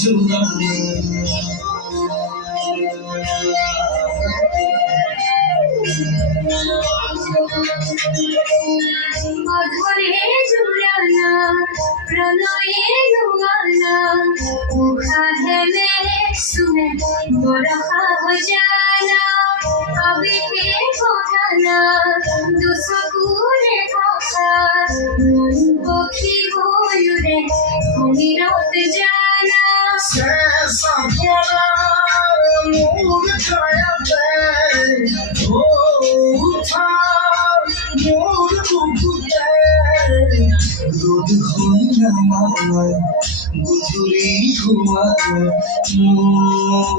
জুড়ানো অধরে জুড়ানা প্রণয়ে ডুবানা মুখা হেলে শুনে বরখা हो जाना আবেগে কোঠানা দুসকুরে কথা পক্ষী হয়ুরে অমিরত জানা শেষা পড়ার মূল ছায়াতে উঠার মোর বুকুতে রোদ হই নামায় গুজুরি ঘুমায় মোর